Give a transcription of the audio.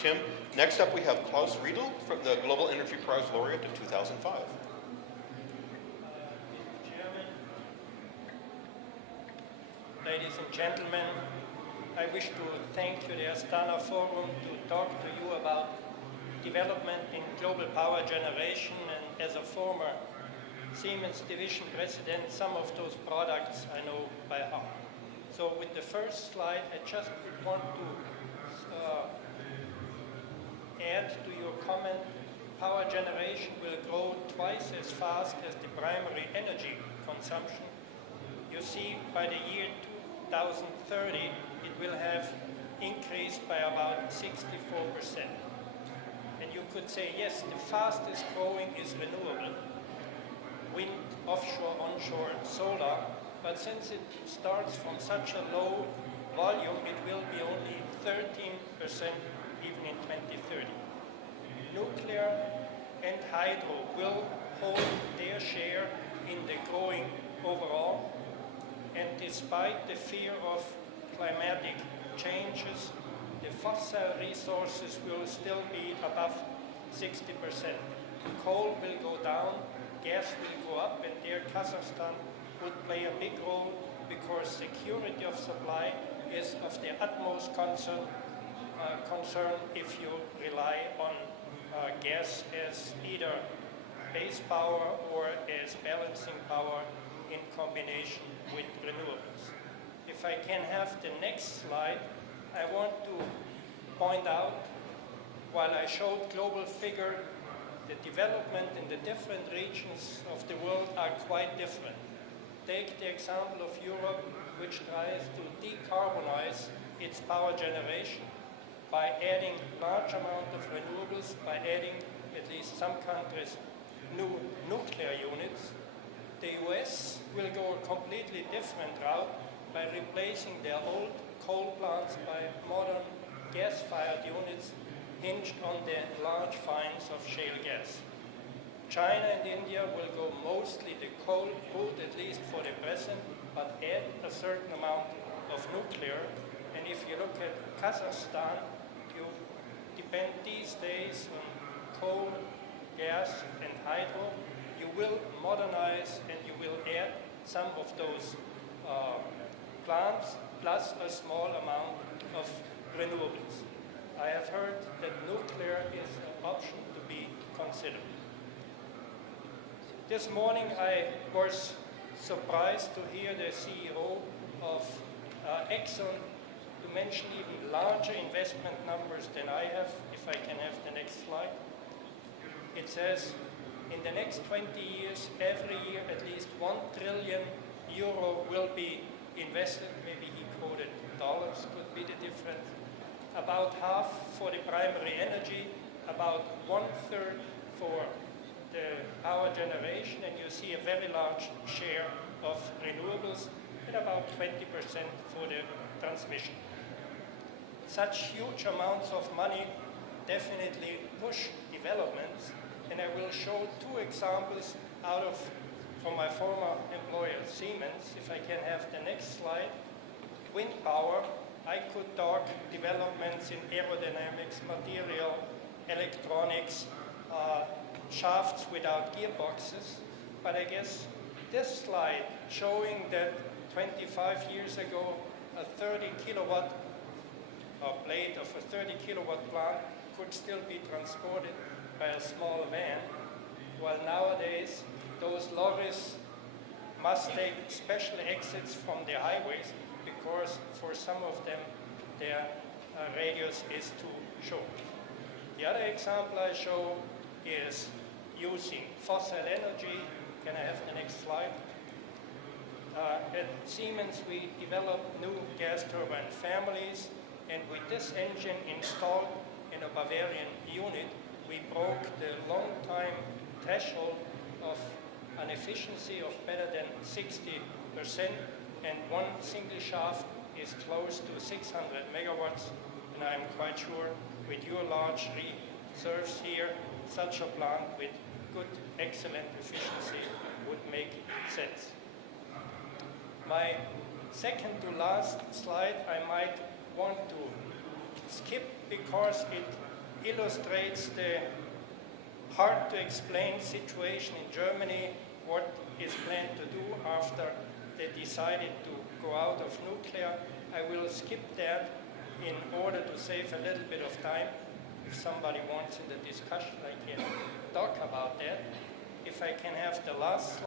Tim. Next up we have Klaus Riedel, from the Global Energy Prize Laureate of 2005. Ladies and gentlemen, I wish to thank you, the Astana Forum, to talk to you about development in global power generation, and as a former Siemens division president, some of those products I know by heart. So with the first slide, I just want to add to your comment, power generation will grow twice as fast as the primary energy consumption. You see, by the year 2030, it will have increased by about 64%. And you could say, yes, the fastest growing is renewable, wind, offshore, onshore, solar, but since it starts from such a low volume, it will be only 13% even in 2030. Nuclear and hydro will hold their share in the growing overall, and despite the fear of climatic changes, the fossil resources will still be above 60%. Coal will go down, gas will go up, and there Kazakhstan would play a big role because security of supply is of the utmost concern if you rely on gas as either base power or as balancing power in combination with renewables. If I can have the next slide, I want to point out, while I showed global figure, the development in the different regions of the world are quite different. Take the example of Europe, which tries to decarbonize its power generation by adding large amount of renewables, by adding, at least some countries, new nuclear units. The US will go a completely different route by replacing their old coal plants by modern gas-fired units hinged on the large finds of shale gas. China and India will go mostly the coal route, at least for the present, but add a certain amount of nuclear. And if you look at Kazakhstan, you depend these days on coal, gas, and hydro. You will modernize and you will add some of those plants, plus a small amount of renewables. I have heard that nuclear is an option to be considered. This morning I was surprised to hear the CEO of Exxon to mention even larger investment numbers than I have. If I can have the next slide. It says, in the next 20 years, every year at least 1 trillion euro will be invested. Maybe he quoted dollars, could be the difference. About half for the primary energy, about 1/3 for the power generation, and you see a very large share of renewables, and about 20% for the transmission. Such huge amounts of money definitely push developments, and I will show two examples from my former employer Siemens. If I can have the next slide. Wind power, I could talk developments in aerodynamics, material, electronics, shafts without gearboxes, but I guess this slide showing that 25 years ago a 30 kilowatt blade of a 30 kilowatt plant could still be transported by a small van, while nowadays those lorries must take special exits from the highways because for some of them their radius is too short. The other example I show is using fossil energy. Can I have the next slide? At Siemens we developed new gas turbine families, and with this engine installed in a Bavarian unit, we broke the long time threshold of an efficiency of better than 60%, and one single shaft is close to 600 megawatts, and I'm quite sure with your large reserves here, such a plant with good, excellent efficiency would make sense. My second to last slide I might want to skip because it illustrates the hard to explain situation in Germany, what is planned to do after they decided to go out of nuclear. I will skip that in order to save a little bit of time. If somebody wants in the discussion, I can talk about that. If I can have the last slide.